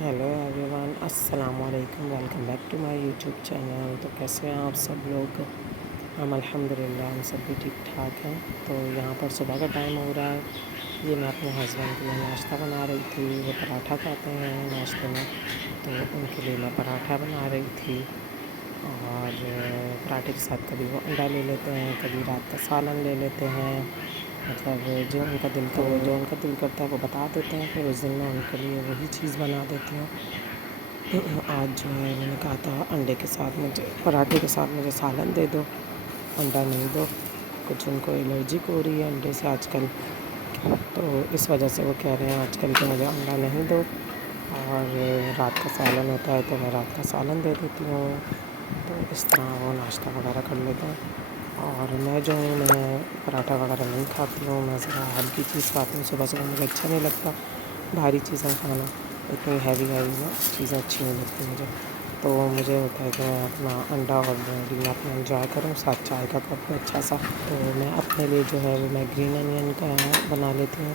Hello every one, السلام علیکم، welcome back to my YouTube channel. تو کیسے ہیں آپ سب لوگ؟ ہم الحمدللہ ہم سب بھی ٹھیک ٹھاک ہیں۔ تو یہاں پر صبح کا ٹائم ہو رہا ہے، یہ میں اپنے ہسبینڈ کے لیے ناشتہ بنا رہی تھی۔ وہ پراٹھا کھاتے ہیں ناشتے میں، تو ان کے لیے میں پراٹھا بنا رہی تھی۔ اور پراٹھے کے ساتھ کبھی وہ انڈا لے لیتے ہیں، کبھی رات کا سالن لے لیتے ہیں۔ مطلب جو ان کا دل کرتا ہے وہ بتا دیتے ہیں، پھر اس دن میں ان کے لیے وہی چیز بنا دیتی ہوں۔ آج جو ہے میں نے کہا تھا انڈے کے ساتھ مجھے پراٹھے کے ساتھ مجھے سالن دے دو، انڈا نہیں دو، کچھ ان کو الرجک ہو رہی ہے انڈے سے آج کل، تو اس وجہ سے وہ کہہ رہے ہیں آج کل کہ مجھے انڈا نہیں دو، اور رات کا سالن ہوتا ہے تو میں رات کا سالن دے دیتی ہوں۔ تو اس طرح وہ ناشتہ وغیرہ کر لیتے ہیں۔ اور میں جو ہوں میں پراٹھا وغیرہ نہیں کھاتی ہوں، میں ذرا ہلکی چیز کھاتی ہوں۔ صبح صبح مجھے اچھا نہیں لگتا بھاری چیزیں کھانا، اتنی ہیوی نا چیزیں اچھی نہیں لگتی مجھے۔ تو مجھے ہوتا ہے کہ میں اپنا انڈا اور بریڈ میں اپنا انجوائے کروں، ساتھ چائے کا کپ اچھا سا۔ تو میں اپنے لیے جو ہے وہ میں گرین انین کا بنا لیتی ہوں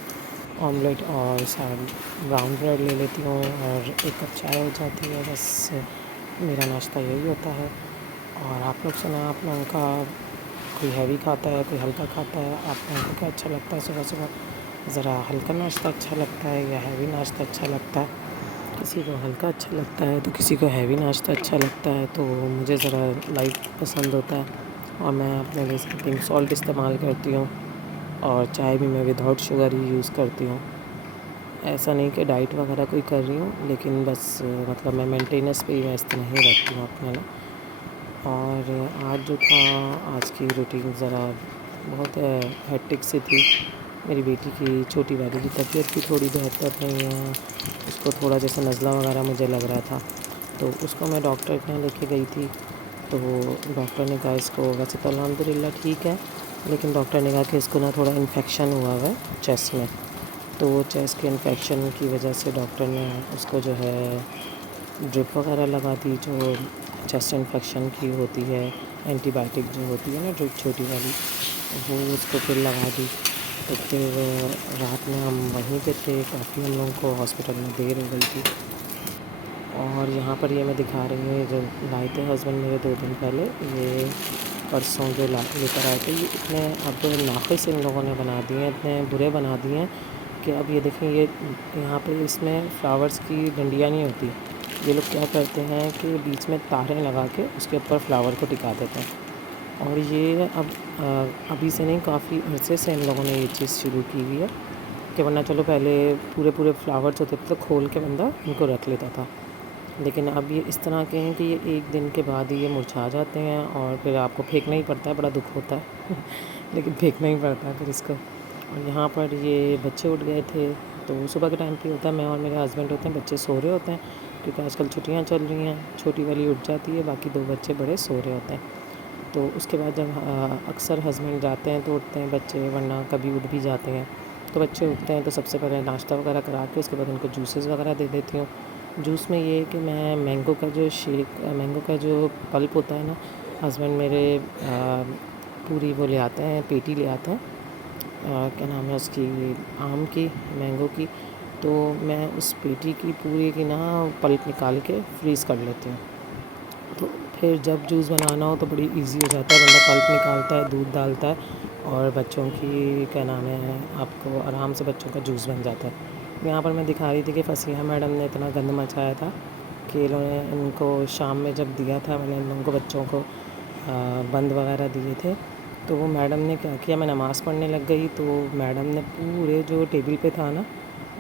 آملیٹ، اور ساتھ براؤن بریڈ لے لیتی ہوں، اور ایک کپ چائے ہو جاتی ہے۔ بس میرا ناشتہ یہی ہوتا ہے۔ اور آپ لوگ سنائیں، آپ لوگوں کا کوئی ہیوی کھاتا ہے، کوئی ہلکا کھاتا ہے؟ آپ لوگوں کو کیا اچھا لگتا ہے صبح صبح؟ ذرا ہلکا ناشتہ اچھا لگتا ہے یا ہیوی ناشتہ اچھا لگتا ہے؟ کسی کو ہلکا اچھا لگتا ہے تو کسی کو ہیوی ناشتہ اچھا لگتا ہے۔ تو مجھے ذرا لائٹ پسند ہوتا ہے، اور میں اپنے لیے پنک سالٹ استعمال کرتی ہوں، اور چائے بھی میں وداؤٹ شوگر ہی یوز کرتی ہوں۔ ایسا نہیں کہ ڈائٹ وغیرہ کوئی کر رہی ہوں، لیکن بس مطلب میں مینٹیننس پہ ہی میں اس طرح ہی رکھتی ہوں اپنا نا۔ اور آج جو تھا، آج کی روٹین ذرا بہت ہیکٹک سی تھی۔ میری بیٹی کی چھوٹی والی کی طبیعت بھی تھوڑی بہتر نہیں ہے، اس کو تھوڑا جیسے نزلہ وغیرہ مجھے لگ رہا تھا، تو اس کو میں ڈاکٹر کے یہاں لے کے گئی تھی۔ تو ڈاکٹر نے کہا اس کو ویسے تو الحمدللہ ٹھیک ہے، لیکن ڈاکٹر نے کہا کہ اس کو نا تھوڑا انفیکشن ہوا ہے چیسٹ میں۔ تو چیسٹ کے انفیکشن کی وجہ سے ڈاکٹر نے اس کو جو ہے ڈرپ وغیرہ لگا دی، جو چیسٹ انفیکشن کی ہوتی ہے، اینٹی بائیوٹک جو ہوتی ہے نا ڈرپ چھوٹی والی، وہ اس کو پھر لگا دی۔ تو پھر رات میں ہم وہیں پہ تھے، کافی ہم لوگوں کو ہاسپٹل میں دیر ہو گئی تھی۔ اور یہاں پر یہ میں دکھا رہی ہوں، یہ جو لائے تھے ہسبینڈ میرے 2 دن پہلے، یہ پرسوں جو لے کر آئے تھے، یہ اتنے اب ناقص ان لوگوں نے بنا دیے ہیں، اتنے برے بنا دیے ہیں کہ اب یہ دیکھیں، یہ یہاں پہ اس میں فلاورز کی ڈنڈیاں نہیں ہوتی، یہ لوگ کیا کرتے ہیں کہ بیچ میں تاریں لگا کے اس کے اوپر فلاور کو ٹکا دیتے ہیں۔ اور یہ ابھی سے نہیں، کافی عرصے سے ان لوگوں نے یہ چیز شروع کی ہوئی ہے، کہ ورنہ چلو پہلے پورے فلاورز ہوتے تھے تو کھول کے بندہ ان کو رکھ لیتا تھا، لیکن اب یہ اس طرح کے ہیں کہ یہ ایک دن کے بعد ہی یہ مرجھا جاتے ہیں، اور پھر آپ کو پھینکنا ہی پڑتا ہے، بڑا دکھ ہوتا ہے لیکن پھینکنا ہی پڑتا ہے پھر اس کو۔ اور یہاں پر یہ بچے اٹھ گئے تھے، تو صبح کے ٹائم پہ ہوتا ہے، میں اور میرے ہسبینڈ ہوتے ہیں، بچے سو رہے ہوتے ہیں، کیونکہ آج کل چھٹیاں چل رہی ہیں، چھوٹی والی اٹھ جاتی ہے، باقی 2 بچے بڑے سو رہے ہوتے ہیں۔ تو اس کے بعد جب اکثر ہسبینڈ جاتے ہیں تو اٹھتے ہیں بچے، ورنہ کبھی اٹھ بھی جاتے ہیں۔ تو بچے اٹھتے ہیں تو سب سے پہلے ناشتہ وغیرہ کرا کے اس کے بعد ان کو جوسز وغیرہ دے دیتی ہوں۔ جوس میں یہ ہے کہ میں مینگو کا جو مینگو کا جو پلپ ہوتا ہے نا، ہسبینڈ میرے پوری وہ لے آتے ہیں، پیٹی لے آتے ہیں، کیا نام ہے اس کی، آم کی، مینگو کی، تو میں اس پیٹی کی پوری کی نا پلپ نکال کے فریز کر لیتی ہوں۔ تو پھر جب جوس بنانا ہو تو بڑی ایزی ہو جاتا ہے، بندہ پلپ نکالتا ہے، دودھ ڈالتا ہے، اور بچوں کی کیا نام ہے، آپ کو آرام سے بچوں کا جوس بن جاتا ہے۔ یہاں پر میں دکھا رہی تھی کہ فصیحہ میڈم نے اتنا گند مچایا تھا کہ انہوں نے ان کو شام میں جب دیا تھا، میں نے ان لوگوں کو بچوں کو بند وغیرہ دیے تھے، تو وہ میڈم نے کیا کیا، میں نماز پڑھنے لگ گئی تو میڈم نے پورے جو ٹیبل پہ تھا نا،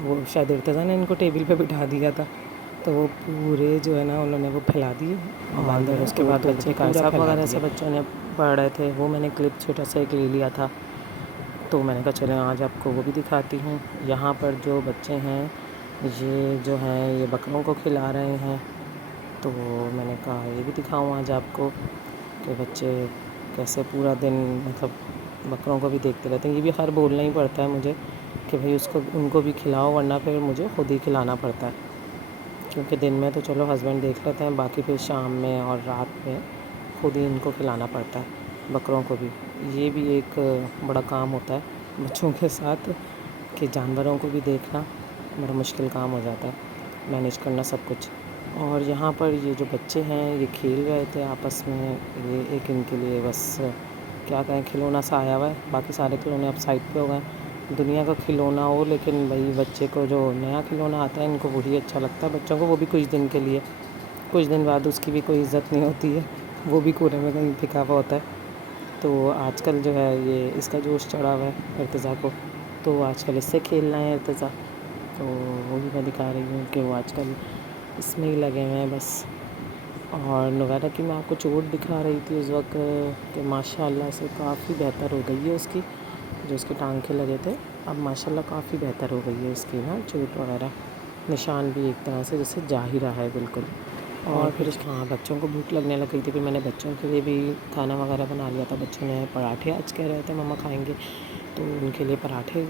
وہ شاید ارتضیٰ نے ان کو ٹیبل پہ بٹھا دیا تھا، تو وہ پورے جو ہے نا انہوں نے وہ پھیلا دیے، اور اس کے بعد بچے قائص وغیرہ سے بچوں نے پڑھ رہے تھے، وہ میں نے کلپ چھوٹا سا ایک لے لیا تھا، تو میں نے کہا چلیں آج آپ کو وہ بھی دکھاتی ہوں۔ یہاں پر جو بچے ہیں یہ جو ہیں یہ بکروں کو کھلا رہے ہیں، تو میں نے کہا یہ بھی دکھاؤں آج آپ کو کہ بچے کیسے پورا دن مطلب بکروں کو بھی دیکھتے رہتے ہیں۔ یہ بھی ہر بولنا ہی پڑتا ہے مجھے کہ بھئی ان کو بھی کھلاؤ، ورنہ پھر مجھے خود ہی کھلانا پڑتا ہے، کیونکہ دن میں تو چلو ہسبینڈ دیکھ لیتے ہیں، باقی پھر شام میں اور رات میں خود ہی ان کو کھلانا پڑتا ہے بکروں کو بھی۔ یہ بھی ایک بڑا کام ہوتا ہے بچوں کے ساتھ، کہ جانوروں کو بھی دیکھنا بڑا مشکل کام ہو جاتا ہے۔ مینیج کرنا سب کچھ۔ اور یہاں پر یہ جو بچے ہیں یہ کھیل رہے تھے آپس میں، یہ ایک ان کے لیے بس کیا کہیں کھلونا سا آیا ہوا ہے، باقی سارے کھلونے اب سائڈ پہ ہو گئے ہیں۔ دنیا کا کھلونا ہو لیکن بھائی بچے کو جو نیا کھلونا آتا ہے ان کو وہی اچھا لگتا ہے بچوں کو، وہ بھی کچھ دن کے لیے، کچھ دن بعد اس کی بھی کوئی عزت نہیں ہوتی ہے، وہ بھی کونے میں کہیں پھینکا ہوا ہوتا ہے۔ تو آج کل جو ہے یہ اس کا جوش چڑھا ہوا ہے ارتضیٰ کو، تو آج کل اس سے کھیلنا ہے ارتضیٰ، تو وہی میں دکھا رہی ہوں کہ وہ آج کل اس میں ہی لگے ہوئے ہیں بس۔ اور نویرا کی میں آپ کو چوٹ دکھا رہی تھی اس وقت کہ ماشاء اللہ سے کافی بہتر ہو گئی ہے اس کی، جو اس کے ٹانکے لگے تھے اب ماشاء اللہ کافی بہتر ہو گئی ہے اس کی نا چوٹ وغیرہ، نشان بھی ایک طرح سے جیسے جا ہی رہا ہے بالکل۔ اور پھر ہاں بچوں کو بھوک لگنے لگ گئی تھی، پھر میں نے بچوں کے لیے بھی کھانا وغیرہ بنا لیا تھا۔ بچوں نے پراٹھے آج کہہ رہے تھے مما کھائیں گے، تو ان کے لیے پراٹھے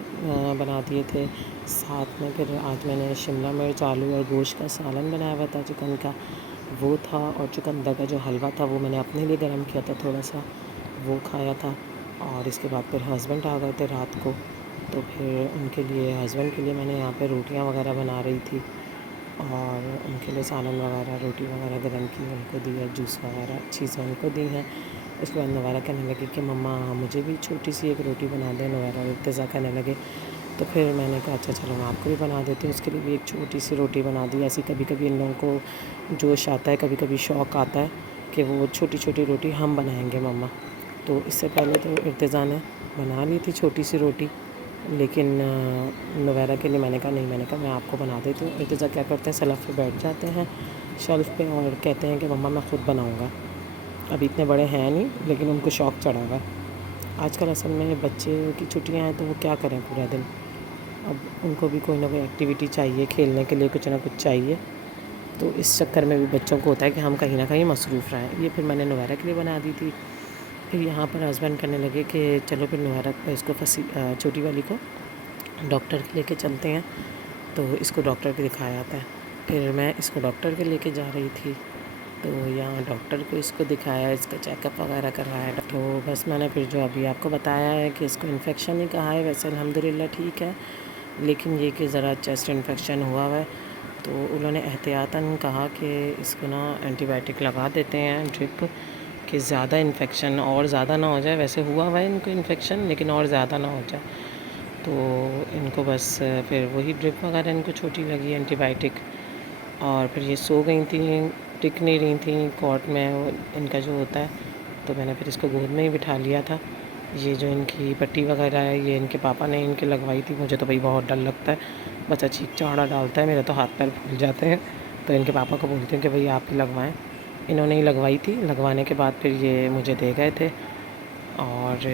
بنا دیے تھے، ساتھ میں پھر آج میں نے شملہ مرچ آلو اور گوشت کا سالن بنایا ہوا تھا چکن کا، وہ تھا، اور چقندر کا جو حلوہ تھا وہ میں نے اپنے لیے گرم کیا تھا تھوڑا سا، وہ کھایا تھا۔ اور اس کے بعد پھر ہسبینڈ آ گئے تھے رات کو، تو پھر ان کے لیے ہسبینڈ کے لیے میں نے یہاں پہ روٹیاں وغیرہ بنا رہی تھی، اور ان کے لیے سالن وغیرہ روٹی وغیرہ گرم کی ان کو دی ہے، جوس وغیرہ چیزیں ان کو دی ہیں۔ اس کے بعد نویرا کہنے لگی کہ مما مجھے بھی چھوٹی سی ایک روٹی بنا دیں، نویرا اور ارتضیٰ کہنے لگے، تو پھر میں نے کہا اچھا چلو میں آپ کو بھی بنا دیتی ہوں، اس کے لیے بھی ایک چھوٹی سی روٹی بنا دی۔ ایسی کبھی کبھی ان لوگوں کو جوش آتا ہے، کبھی کبھی شوق آتا ہے کہ وہ چھوٹی چھوٹی روٹی ہم بنائیں گے مما، تو اس سے پہلے تو ارتضیٰ نے بنا لی تھی چھوٹی سی روٹی، لیکن نویرا کے لیے میں نے کہا نہیں، میں نے کہا میں آپ کو بنا دیتی ہوں۔ ارتضیٰ کیا کرتے ہیں سلف پہ بیٹھ جاتے ہیں شیلف پہ اور کہتے ہیں کہ مما میں خود بناؤں گا، ابھی اتنے بڑے ہیں نہیں لیکن ان کو شوق چڑھا ہوا ہے۔ آج کل اصل میں بچے کی چھٹیاں ہیں تو وہ کیا کریں پورا دن، اب ان کو بھی کوئی نہ کوئی ایکٹیویٹی چاہیے، کھیلنے کے لیے کچھ نہ کچھ چاہیے، تو اس چکر میں بھی بچوں کو ہوتا ہے کہ ہم کہیں نہ کہیں مصروف رہیں۔ یہ پھر میں نے نویرا کے لیے بنا دی تھی۔ پھر یہاں پر ہسبینڈ کہنے لگے کہ چلو پھر نویرا اس کو چھوٹی والی کو ڈاکٹر کے لے کے چلتے ہیں، تو اس کو ڈاکٹر کے دکھایا آتا ہے۔ پھر میں اس کو ڈاکٹر کے لے کے جا رہی تھی، تو یہاں ڈاکٹر کو اس کو دکھایا، اس کا چیک اپ وغیرہ کروایا، تو بس میں نے پھر جو ابھی آپ کو بتایا ہے کہ اس کو انفیکشن ہی کہا ہے، ویسے الحمدللہ ٹھیک ہے، لیکن یہ کہ ذرا چیسٹ انفیکشن ہوا ہوا ہے، تو انہوں نے احتیاطاً کہا کہ اس کو نا اینٹی بائیوٹک لگا دیتے ہیں ڈرپ، کہ زیادہ انفیکشن اور زیادہ نہ ہو جائے، ویسے ہوا ہوا ہے ان کو انفیکشن لیکن اور زیادہ نہ ہو جائے، تو ان کو بس پھر وہی ڈرپ وغیرہ ان کو چھوٹی لگی اینٹی بائیوٹک، اور پھر یہ سو گئی تھیں، ٹک نہیں رہی تھیں کواٹ میں ان کا جو ہوتا ہے، تو میں نے پھر اس کو گود میں ہی بٹھا لیا تھا۔ یہ جو ان کی پٹی وغیرہ ہے یہ ان کے پاپا نے ان کے لگوائی تھی، مجھے تو بھائی بہت ڈر لگتا ہے، بچہ چیخ چہاڑا ڈالتا ہے، میرے تو ہاتھ پیر پھول جاتے ہیں، تو ان کے پاپا کو بولتی ہوں کہ بھائی آپ ہی لگوائیں، انہوں نے ہی لگوائی تھی۔ لگوانے کے بعد پھر یہ مجھے دے گئے تھے، اور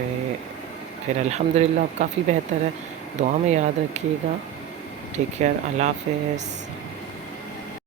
پھر الحمدللہ اب کافی بہتر ہے۔ دعا میں یاد رکھیے گا، ٹیک کیئر، اللہ حافظ۔